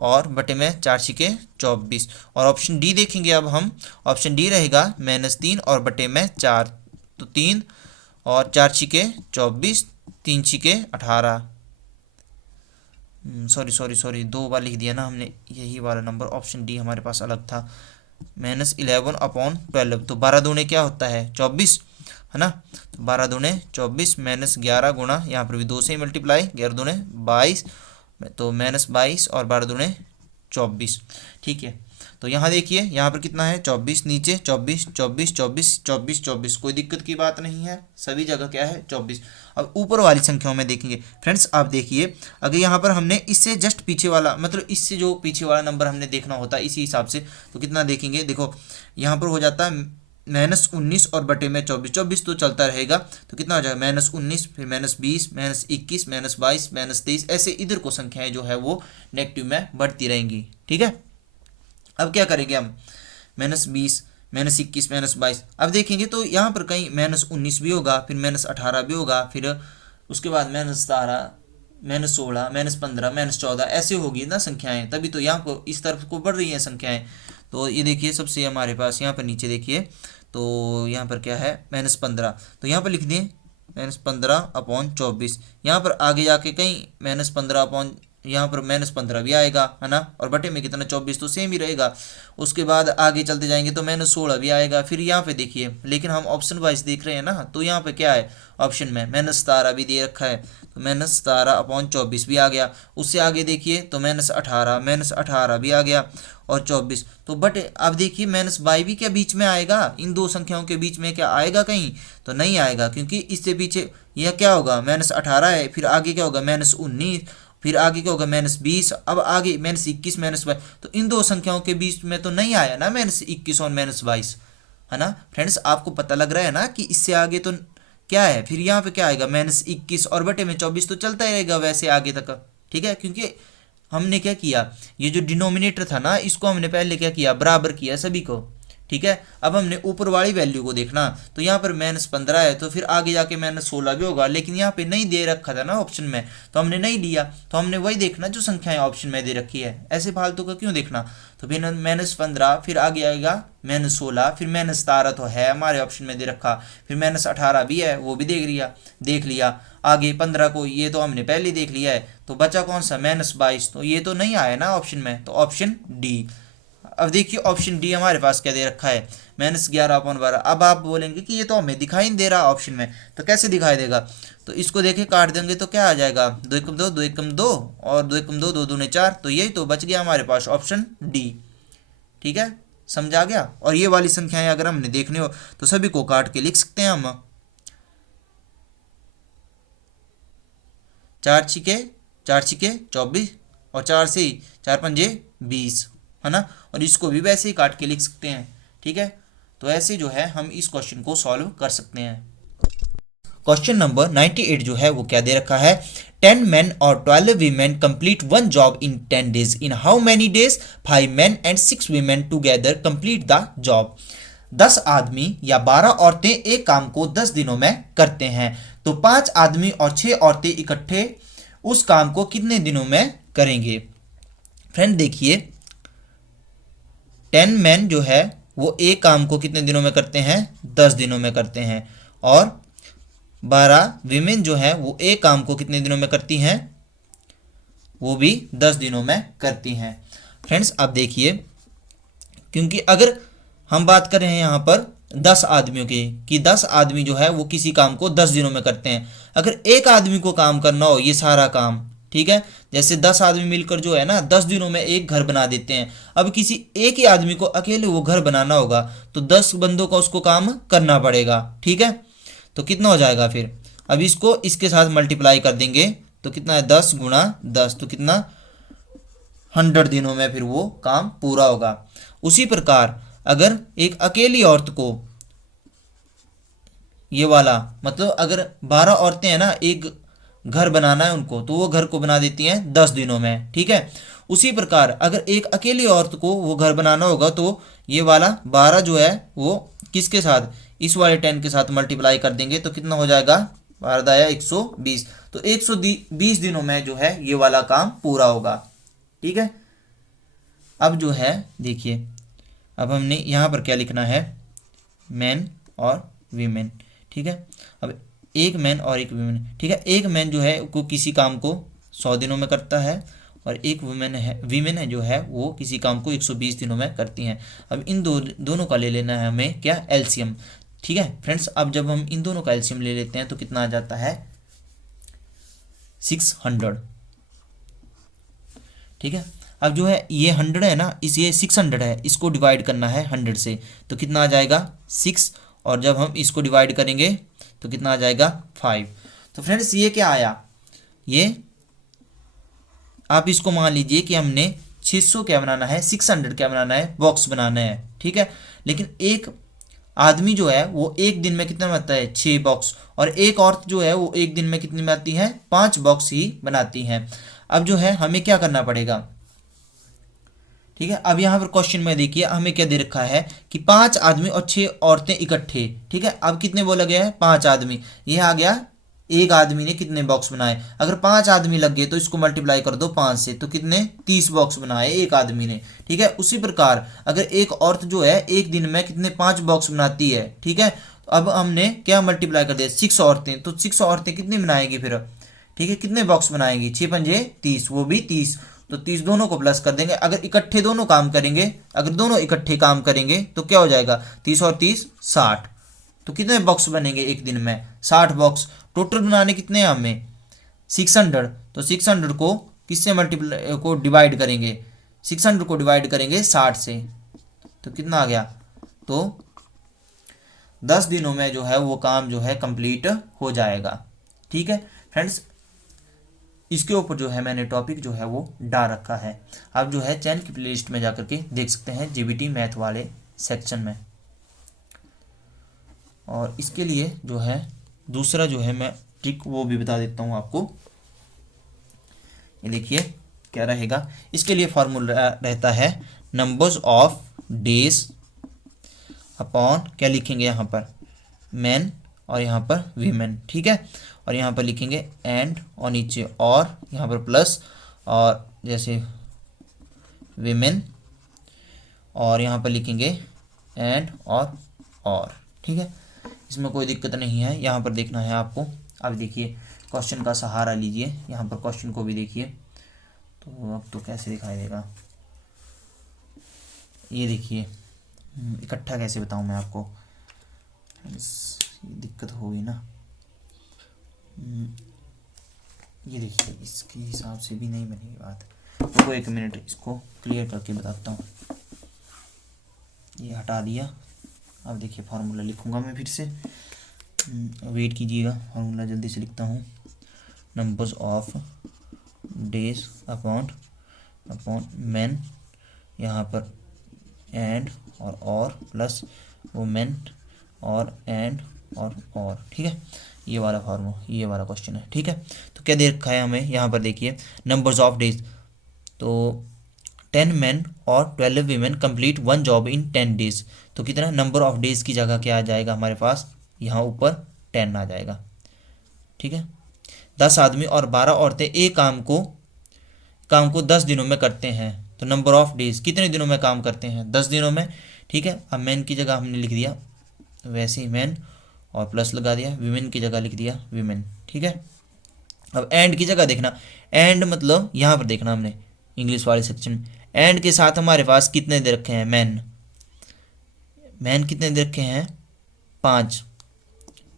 और बटे में 4 छिके 24। और ऑप्शन डी देखेंगे अब हम, ऑप्शन डी रहेगा -3 और बटे में 4, तो 3 और 4 छिके 24, 3 छिके 18, सॉरी 2 बार लिख दिया ना हमने, यही वाला नंबर ऑप्शन डी हमारे पास अलग था। -11/12, तो 12 दूने क्या होता है 24, है ना। तो 12 दूने 24, -11 गुणा, यहाँ पर भी 2 से ही मल्टीप्लाई, 11 दूने 22, तो -22 और 12 दूने 24, ठीक है। तो यहाँ देखिए, यहाँ पर कितना है 24, नीचे 24 24 24 24 24, कोई दिक्कत की बात नहीं है, सभी जगह क्या है 24। अब ऊपर वाली संख्याओं में देखेंगे फ्रेंड्स, आप देखिए अगर यहाँ पर हमने इससे जस्ट पीछे वाला, मतलब इससे जो पीछे वाला नंबर हमने देखना होता है इसी हिसाब से, तो कितना देखेंगे, देखो यहाँ पर हो जाता है -19 और बटे में 24, 24 तो चलता रहेगा, तो कितना हो जाएगा -19, फिर -20, -21, -22, -23, ऐसे इधर को संख्याएं जो है वो नेगेटिव में बढ़ती रहेंगी, ठीक है। अब क्या करेंगे हम, -20, -21, -22, अब देखेंगे तो यहाँ पर कहीं -19 भी होगा, फिर -18 भी होगा, फिर उसके बाद -17, -16, -15, -14, ऐसे होगी ना संख्याएं, तभी तो यहाँ को इस तरफ को बढ़ रही हैं संख्याएं। तो ये देखिए सबसे हमारे पास यहाँ पर नीचे देखिए, तो यहाँ पर क्या है -15, तो यहाँ पर लिख दिए -15/24, यहाँ पर आगे जाके कहीं -15/ यहाँ पर -15 भी आएगा, है ना, और बटे में कितना 24 तो सेम ही रहेगा। उसके बाद आगे चलते जाएंगे तो -16 भी आएगा। फिर यहाँ पे देखिए, लेकिन हम ऑप्शन वाइज देख रहे हैं ना, तो यहाँ पे क्या है ऑप्शन में -17 भी दे रखा है, तो -17/24 भी आ गया। उससे आगे देखिए तो -18 भी आ गया और 24। तो बट अब देखिए -22 भी क्या बीच में आएगा, इन दो संख्याओं के बीच में क्या आएगा कहीं, तो नहीं आएगा, क्योंकि इससे पीछे यह क्या होगा -18 है, फिर आगे क्या होगा -19, फिर आगे क्या होगा -20, अब आगे -21 -22। तो इन दो संख्याओं के बीच में तो नहीं आया ना -21 और -22, है ना फ्रेंड्स। आपको पता लग रहा है ना कि इससे आगे तो क्या है, फिर यहाँ पे क्या आएगा -21 और बटे में 24 तो चलता ही रहेगा वैसे आगे तक, ठीक है। क्योंकि हमने क्या किया, ये जो डिनोमिनेटर था ना, इसको हमने पहले क्या किया, बराबर किया सभी को, ठीक है। अब हमने ऊपर वाली वैल्यू को देखना, तो यहाँ पर -15 है, तो फिर आगे जाके -16 भी होगा, लेकिन यहाँ पे नहीं दे रखा था ना ऑप्शन में, तो हमने नहीं लिया। तो हमने वही देखना जो संख्याएं ऑप्शन में दे रखी है, ऐसे फालतू का क्यों देखना। तो फिर -15, फिर आगे आएगा -16, फिर -17 तो है हमारे ऑप्शन में दे रखा, फिर -18 भी है, वो भी देख लिया। आगे 15 को ये तो हमने पहले देख लिया है, तो बचा कौन सा -22, तो ये तो नहीं आया ना ऑप्शन में, तो ऑप्शन डी। अब देखिए ऑप्शन डी हमारे पास क्या दे रखा है, -11/12। अब आप बोलेंगे कि ये तो हमें दिखाई नहीं दे रहा ऑप्शन में, तो कैसे दिखाई देगा, तो इसको देखिए काट देंगे तो क्या आ जाएगा, 2 एकम 2, 2 एकम 2 और 2 एकम 2, 2 दूने 4, तो यही तो बच गया हमारे पास ऑप्शन डी, ठीक है, समझ आ गया। और ये वाली संख्याएं अगर हमने देखनी हो तो सभी को काट के लिख सकते हैं हम, 4 छिके 24 और 4 से 4 पंजे 20, है ना, और इसको भी वैसे ही काट के लिख सकते हैं, ठीक है। तो ऐसे जो है हम इस क्वेश्चन को सॉल्व कर सकते हैं। क्वेश्चन नंबर 98 जो है वो क्या दे रखा है, 10 men और 12 women complete one job in 10 days. In how many days 5 men and 6 women together complete the job? 10 आदमी या 12 औरतें एक काम को 10 दिनों में करते हैं, तो 5 आदमी और 6 औरतें इकट्ठे उस काम को कितने दिनों में करेंगे। फ्रेंड देखिए 10 मैन जो है वो एक काम को कितने दिनों में करते हैं, 10 दिनों में करते हैं, और 12 विमेन जो है वो एक काम को कितने दिनों में करती हैं, वो भी 10 दिनों में करती हैं। फ्रेंड्स अब देखिए, क्योंकि अगर हम बात कर रहे हैं यहाँ पर 10 आदमियों की, कि 10 आदमी जो है वो किसी काम को 10 दिनों में करते हैं। अगर एक आदमी को काम करना हो ये सारा काम, ठीक है, जैसे 10 आदमी मिलकर जो है ना 10 दिनों में एक घर बना देते हैं। अब किसी एक ही आदमी को अकेले वो घर बनाना होगा, तो 10 बंदों का उसको काम करना पड़ेगा, ठीक है। तो कितना हो जाएगा फिर, अब इसको इसके साथ मल्टीप्लाई कर देंगे तो कितना है, 10 गुणा 10, तो कितना 100 दिनों में फिर वो काम पूरा होगा। उसी प्रकार अगर एक अकेली औरत को ये वाला, मतलब अगर 12 औरतें हैं ना, एक घर बनाना है उनको, तो वो घर को बना देती हैं 10 दिनों में, ठीक है। उसी प्रकार अगर एक अकेली औरत को वो घर बनाना होगा, तो ये वाला 12 जो है वो किसके साथ, इस वाले 10 के साथ मल्टीप्लाई कर देंगे तो कितना हो जाएगा, 12 120, तो 120 दिनों में जो है ये वाला काम पूरा होगा, ठीक है। अब जो है देखिए, अब हमने यहाँ पर क्या लिखना है, मैन और वीमेन, ठीक है। अब एक मैन और एक वीमेन, ठीक है। एक मैन जो है वो किसी काम को 100 दिनों में करता है, और एक वीमेन है जो है वो किसी काम को 120 दिनों में करती हैं। अब इन दोनों का ले लेना है हमें क्या, एलसीएम, ठीक है फ्रेंड्स। अब जब हम इन दोनों का एलसीएम ले लेते हैं तो कितना आ जाता है, 600, ठीक है। अब जो है ये 100 है ना, ये 600 है, इसको डिवाइड करना है 100 से, तो कितना आ जाएगा 6, और जब हम इसको डिवाइड करेंगे तो कितना आ जाएगा 5। तो फ्रेंड्स ये क्या आया, ये आप इसको मान लीजिए कि हमने 600 क्या बनाना है, 600 क्या बनाना है, बॉक्स बनाना है, ठीक है। लेकिन एक आदमी जो है वो एक दिन में कितना बनाता है, 6 बॉक्स, और एक औरत जो है वो एक दिन में कितनी बनाती है, 5 बॉक्स ही बनाती हैं। अब जो है हमें क्या करना पड़ेगा, ठीक है। अब यहाँ पर क्वेश्चन में देखिए हमें क्या दे रखा है कि 5 आदमी और 6 औरतें इकट्ठे, ठीक है। अब कितने बोला गया है, 5 आदमी, ये आ गया एक आदमी ने कितने बॉक्स बनाए। अगर 5 आदमी लग गए तो इसको मल्टीप्लाई कर दो 5 से, तो कितने 30 बॉक्स बनाए एक आदमी ने, ठीक है। उसी प्रकार अगर एक औरत जो है एक दिन में कितने 5 बॉक्स बनाती है, ठीक है। तो अब हमने क्या मल्टीप्लाई कर दिया, 6 औरतें, तो 6 औरतें कितनी बनाएगी फिर, ठीक है, कितने बॉक्स बनाएंगी, 6 पंजे 30, वो भी 30, तो 30 दोनों को प्लस कर देंगे। अगर इकट्ठे दोनों काम करेंगे, अगर दोनों इकट्ठे काम करेंगे तो क्या हो जाएगा, 30 और 30 60, तो कितने बॉक्स बनेंगे एक दिन में, 60 बॉक्स। टोटल बनाने कितने हैं हमें, 600, तो 600 को किससे मल्टीप्लाई को डिवाइड करेंगे, 600 को डिवाइड करेंगे 60 से, तो कितना आ गया, तो 10 दिनों में जो है वो काम जो है कंप्लीट हो जाएगा। ठीक है फ्रेंड्स, इसके ऊपर जो है मैंने टॉपिक जो है वो डाल रखा है, आप जो है चैन की प्लेलिस्ट में जाकर के देख सकते हैं, जीबीटी मैथ वाले सेक्शन में। और इसके लिए जो है दूसरा जो है मैं ट्रिक वो भी बता देता हूँ आपको। ये देखिए क्या रहेगा, इसके लिए फॉर्मूला रहता है नंबर्स ऑफ डेज अपॉन, क्या लिखेंगे यहाँ पर, मैन और यहाँ पर वीमेन। ठीक है, और यहाँ पर लिखेंगे एंड और नीचे और, यहाँ पर प्लस, और जैसे वीमेन, और यहाँ पर लिखेंगे एंड और। ठीक है, इसमें कोई दिक्कत नहीं है, यहाँ पर देखना है आपको। अब देखिए क्वेश्चन का सहारा लीजिए, यहाँ पर क्वेश्चन को भी देखिए, तो अब तो कैसे दिखाई देगा, ये देखिए इकट्ठा कैसे बताऊँ मैं आपको, दिक्कत होगी ना। ये देखिए इसके हिसाब से भी नहीं बनेगी बात, तो 1 मिनट इसको क्लियर करके बताता हूँ। ये हटा दिया, अब देखिए फार्मूला लिखूँगा मैं फिर से, वेट कीजिएगा, फार्मूला जल्दी से लिखता हूँ। Numbers of days upon man, यहाँ पर एंड और प्लस वुमेन और एंड और। ठीक है, ये वाला फार्मूला, ये वाला क्वेश्चन है। ठीक है, तो क्या दे रखा है हमें यहाँ पर, देखिए नंबर्स ऑफ डेज, तो 10 मैन और 12 women complete 1 job in 10 days, तो कितना, नंबर ऑफ डेज की जगह क्या आ जाएगा हमारे पास, यहाँ ऊपर 10 आ जाएगा। ठीक है, 10 आदमी और 12 औरतें एक काम को 10 दिनों में करते हैं, तो नंबर ऑफ डेज कितने दिनों में काम करते हैं, 10 दिनों में। ठीक है, अब मैन की जगह हमने लिख दिया वैसे ही मैन और प्लस लगा दिया, वीमेन की जगह लिख दिया वीमेन। ठीक है, अब एंड की जगह देखना, एंड मतलब यहाँ पर देखना हमने इंग्लिश वाले सेक्शन में, एंड के साथ हमारे पास कितने दे रखे हैं, मैन कितने दे रखे हैं, 5,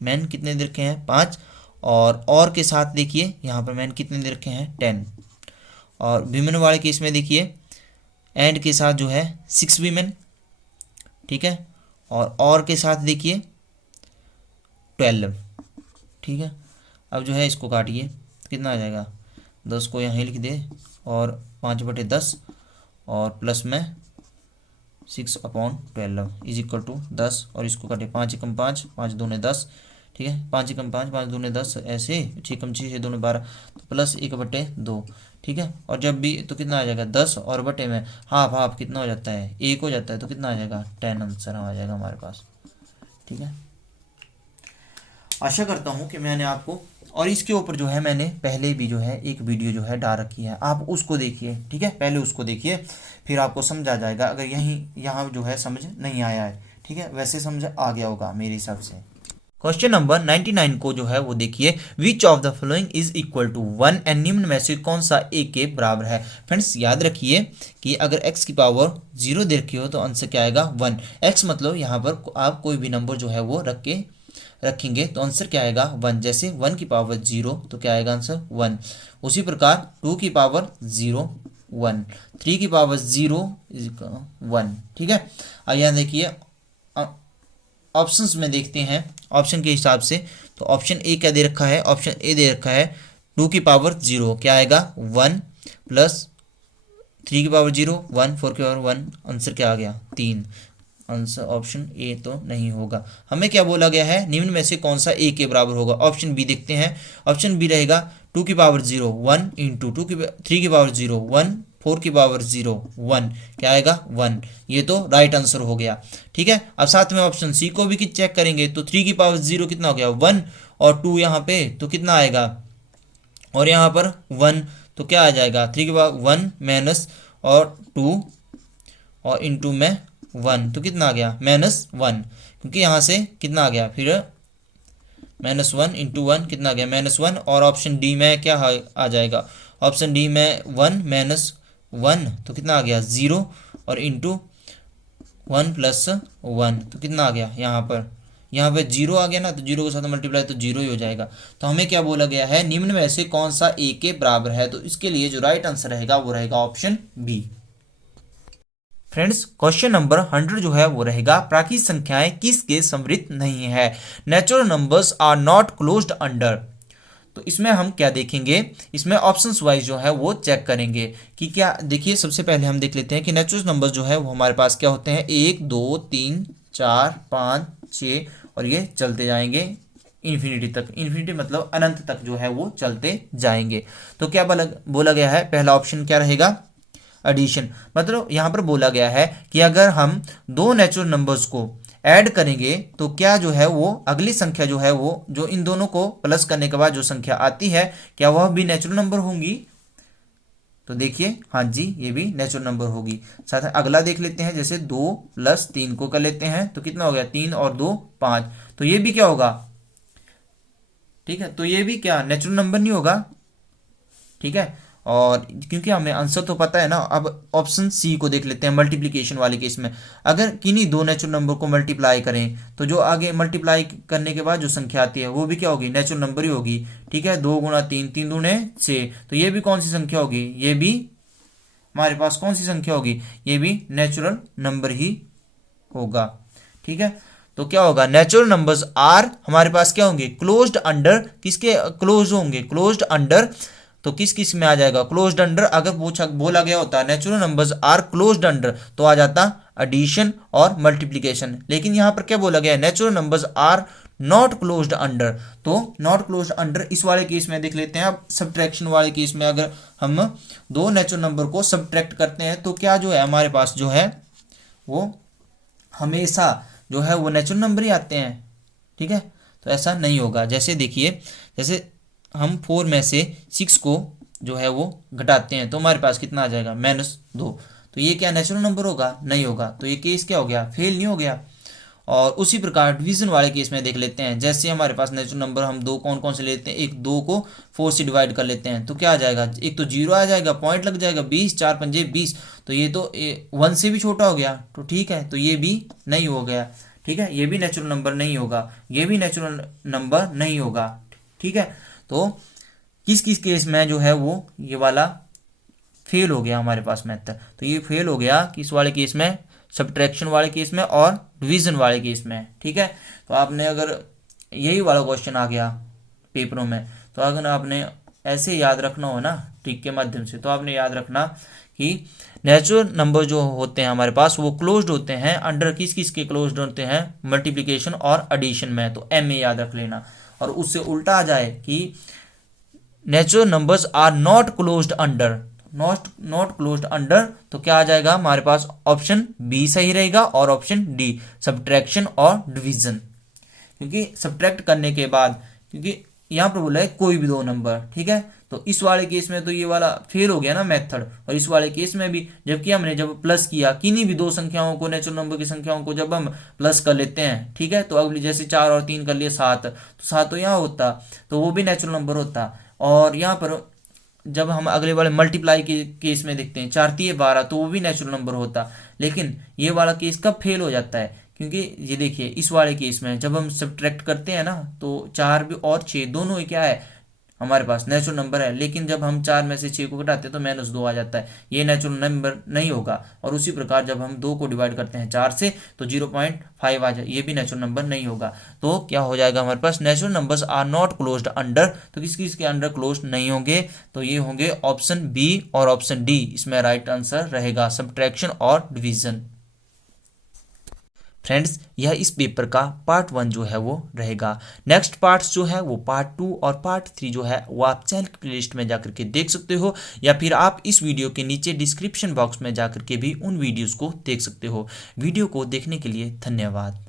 मैन कितने दे रखे हैं 5, और के साथ देखिए यहाँ पर मैन कितने दे रखे हैं 10, और वीमेन वाले केस में देखिए एंड के साथ जो है 6 वीमेन। ठीक है, और के साथ देखिए 12। ठीक है, अब जो है इसको काटिए, कितना आ जाएगा, 10 को यहाँ लिख दे और 5/10 और प्लस में 6/12 इज इक्वल टू 10, और इसको काटे 5 एकम 5, 5 दूने 10। ठीक है, 5 एकम 5, 5 दूने 10, ऐसे 6 एकम 6, 6 दूने 12, तो प्लस 1/2। ठीक है, और जब भी तो कितना आ जाएगा, 10 और बटे में हाफ कितना हो जाता है, 1 हो जाता है, तो कितना आ जाएगा 10 आंसर आ जाएगा हमारे पास। ठीक है, आशा करता हूँ कि मैंने आपको, और इसके ऊपर जो है मैंने पहले भी जो है एक वीडियो जो है डाल रखी है, आप उसको देखिए। ठीक है, पहले उसको देखिए, फिर आपको समझ आ जाएगा, अगर यहाँ जो है समझ नहीं आया है, ठीक है, वैसे समझ आ गया होगा मेरे हिसाब से। क्वेश्चन नंबर 99 को जो है वो देखिए, which of the following is equal to 1 and निम्न में से कौन सा a के बराबर है। फ्रेंड्स याद रखिए कि अगर x की पावर 0 दे रखी हो तो आंसर क्या आएगा 1, x मतलब यहाँ पर आप कोई भी नंबर जो है वो रखेंगे तो आंसर क्या आएगा 1, जैसे 1 की पावर 0 तो क्या आएगा आंसर 1, उसी प्रकार 2 की पावर 0 1, 3 की पावर 0 1। ठीक है, अब यहाँ देखिए ऑप्शंस में देखते हैं, ऑप्शन के हिसाब से, तो ऑप्शन ए क्या दे रखा है, ऑप्शन ए दे रखा है 2 की पावर 0 क्या आएगा 1 प्लस 3 की पावर 0 1, 4 की पावर 1, आंसर क्या आ गया 3, आंसर ऑप्शन ए तो नहीं होगा। हमें क्या बोला गया है, निम्न में से कौन सा ए के बराबर होगा, ऑप्शन बी देखते हैं, ऑप्शन बी रहेगा 2 की पावर 0 1 इंटू 3 की पावर 0 1, 4 की पावर 0 1, क्या आएगा 1, ये तो राइट आंसर हो गया। ठीक है, अब साथ में ऑप्शन सी को भी चेक करेंगे, तो 3 की पावर 0 कितना हो गया 1 और 2 यहाँ पे तो कितना आएगा, और यहाँ पर 1 तो क्या आ जाएगा 3 की पावर 1 माइनस और 2 और इंटू में 1 तो कितना आ गया -1, क्योंकि यहाँ से कितना आ गया फिर -1 इंटू 1 कितना आ गया -1, और ऑप्शन डी में क्या आ जाएगा, ऑप्शन डी में 1 -1 तो कितना आ गया 0, और इंटू 1 + 1 तो कितना आ गया, यहाँ पे 0 आ गया ना, तो 0 के साथ मल्टीप्लाई तो 0 ही हो जाएगा। तो हमें क्या बोला गया है, निम्न में से कौन सा ए के बराबर है, तो इसके लिए जो राइट आंसर रहेगा वो रहेगा option B. Friends, question number 100 जो है वो रहेगा, प्राकृतिक संख्याएं किसके समृद्ध नहीं है, natural numbers are not closed under. तो इसमें हम क्या देखेंगे, इसमें ऑप्शंस वाइज जो है वो चेक करेंगे कि क्या, देखिए सबसे पहले हम देख लेते हैं कि नेचुरल नंबर जो है वो हमारे पास क्या होते हैं, 1 2 3 4 5 6 और ये चलते जाएंगे इन्फिनिटी तक, इन्फिनिटी मतलब अनंत तक जो है वो चलते जाएंगे। तो क्या बोला गया है, पहला ऑप्शन क्या रहेगा, एडिशन, मतलब यहाँ पर बोला गया है कि अगर हम दो नेचुरल नंबर्स को ऐड करेंगे तो क्या जो है वो अगली संख्या जो है वो जो इन दोनों को प्लस करने के बाद जो संख्या आती है क्या वह भी नेचुरल नंबर होंगी, तो देखिए हाँ जी ये भी नेचुरल नंबर होगी। साथ अगला देख लेते हैं, जैसे 2 + 3 को कर लेते हैं तो कितना हो गया 3 और 2 5, तो ये भी क्या होगा, ठीक है, तो ये भी क्या नेचुरल नंबर नहीं होगा, ठीक है। और क्योंकि हमें आंसर तो पता है ना, अब ऑप्शन सी को देख लेते हैं, मल्टीप्लिकेशन वाले केस में अगर किन्हीं दो नेचुरल नंबर को मल्टीप्लाई करें तो जो आगे मल्टीप्लाई करने के बाद जो संख्या आती है वो भी क्या होगी, नेचुरल नंबर ही होगी, ठीक है। 2 × 3 3 दूने 6, तो ये भी कौन सी संख्या होगी, ये भी हमारे पास कौन सी संख्या होगी, ये भी नेचुरल नंबर ही होगा, ठीक है। तो क्या होगा, नेचुरल नंबर्स आर हमारे पास क्या होंगे, क्लोज्ड अंडर, किसके क्लोज होंगे, क्लोज्ड अंडर, तो किस किस में आ जाएगा, क्लोज्ड अंडर। अगर बोला गया होता natural numbers are closed under तो आ जाता एडिशन और मल्टीप्लिकेशन, लेकिन यहां पर क्या बोला गया है, natural numbers are not closed under, तो नॉट क्लोज्ड अंडर इस वाले केस में देख लेते हैं। अब सब्ट्रैक्शन वाले केस में अगर हम दो नेचुरल नंबर को सब्ट्रैक्ट करते हैं तो क्या जो है हमारे पास जो है वो हमेशा जो है वो नेचुरल नंबर ही आते हैं, ठीक है। तो ऐसा नहीं होगा, जैसे देखिए, जैसे हम 4 में से 6 को जो है वो घटाते हैं तो हमारे पास कितना आ जाएगा -2, तो ये क्या नेचुरल नंबर होगा, नहीं होगा, तो ये केस क्या हो गया, फेल नहीं हो गया। और उसी प्रकार डिवीजन वाले केस में देख लेते हैं, जैसे हमारे पास नेचुरल नंबर हम दो कौन कौन से लेते हैं, एक 2 को 4 से डिवाइड कर लेते हैं तो क्या आ जाएगा, एक तो 0 आ जाएगा, पॉइंट लग जाएगा, 20 4 पंजे 20, तो ये तो 1 से भी छोटा हो गया, तो ठीक है, तो ये भी नहीं हो गया, ठीक है, ये भी नेचुरल नंबर नहीं होगा, ये भी नेचुरल नंबर नहीं होगा, ठीक है। तो किस किस केस में जो है वो ये वाला फेल हो गया हमारे पास मेथड, तो ये फेल हो गया किस वाले केस में, सब्ट्रैक्शन वाले केस में और डिवीजन वाले केस में, ठीक है। तो आपने अगर यही वाला क्वेश्चन आ गया पेपरों में तो अगर आपने ऐसे याद रखना हो ना ट्रिक के माध्यम से, तो आपने याद रखना कि नेचुरल नंबर जो होते हैं हमारे पास वो क्लोज्ड होते हैं अंडर किस किस के क्लोज्ड होते हैं, मल्टीप्लिकेशन और एडिशन में, तो एम ए याद रख लेना। और उससे उल्टा आ जाए कि natural numbers are not closed under, not closed under, तो क्या आ जाएगा हमारे पास, ऑप्शन बी सही रहेगा और ऑप्शन डी सब्ट्रैक्शन और डिवीजन, क्योंकि सब्ट्रैक्ट करने के बाद, क्योंकि यहाँ पर बोला है कोई भी दो नंबर, ठीक है, तो इस वाले केस में तो ये वाला फेल हो गया ना मेथड, और इस वाले केस में भी जबकि हमने जब प्लस किया किन्हीं भी दो संख्याओं को, नेचुरल नंबर की संख्याओं को जब हम प्लस कर लेते हैं, ठीक है, तो अगली जैसे 4 और 3 कर लिए 7, तो 7 तो यहाँ होता तो वो भी नेचुरल नंबर होता। और यहाँ पर जब हम अगले वाले मल्टीप्लाई के केस में देखते हैं 4 × 12 तो वो भी नेचुरल नंबर होता, लेकिन ये वाला केस कब फेल हो जाता है, क्योंकि ये देखिए इस वाले केस में जब हम सब्ट्रैक्ट करते हैं ना तो 4 भी और 6 दोनों ही क्या है हमारे पास नेचुरल नंबर है, लेकिन जब हम 4 में से 6 को घटाते हैं तो -2 आ जाता है, ये नेचुरल नंबर नहीं होगा। और उसी प्रकार जब हम 2 को डिवाइड करते हैं 4 से तो 0.5 आ जाए, ये भी नेचुरल नंबर नहीं होगा। तो क्या हो जाएगा हमारे पास, natural numbers are not closed under, तो किस किस के अंडर क्लोज्ड नहीं होंगे, तो ये होंगे ऑप्शन बी और ऑप्शन डी, इसमें राइट आंसर रहेगा सब्ट्रैक्शन और डिवीजन। फ्रेंड्स, यह इस पेपर का पार्ट 1 जो है वो रहेगा। नेक्स्ट पार्ट्स जो है वो पार्ट 2 और पार्ट 3 जो है वो आप चैनल की प्लेलिस्ट में जाकर के देख सकते हो, या फिर आप इस वीडियो के नीचे डिस्क्रिप्शन बॉक्स में जाकर के भी उन वीडियोस को देख सकते हो। वीडियो को देखने के लिए धन्यवाद।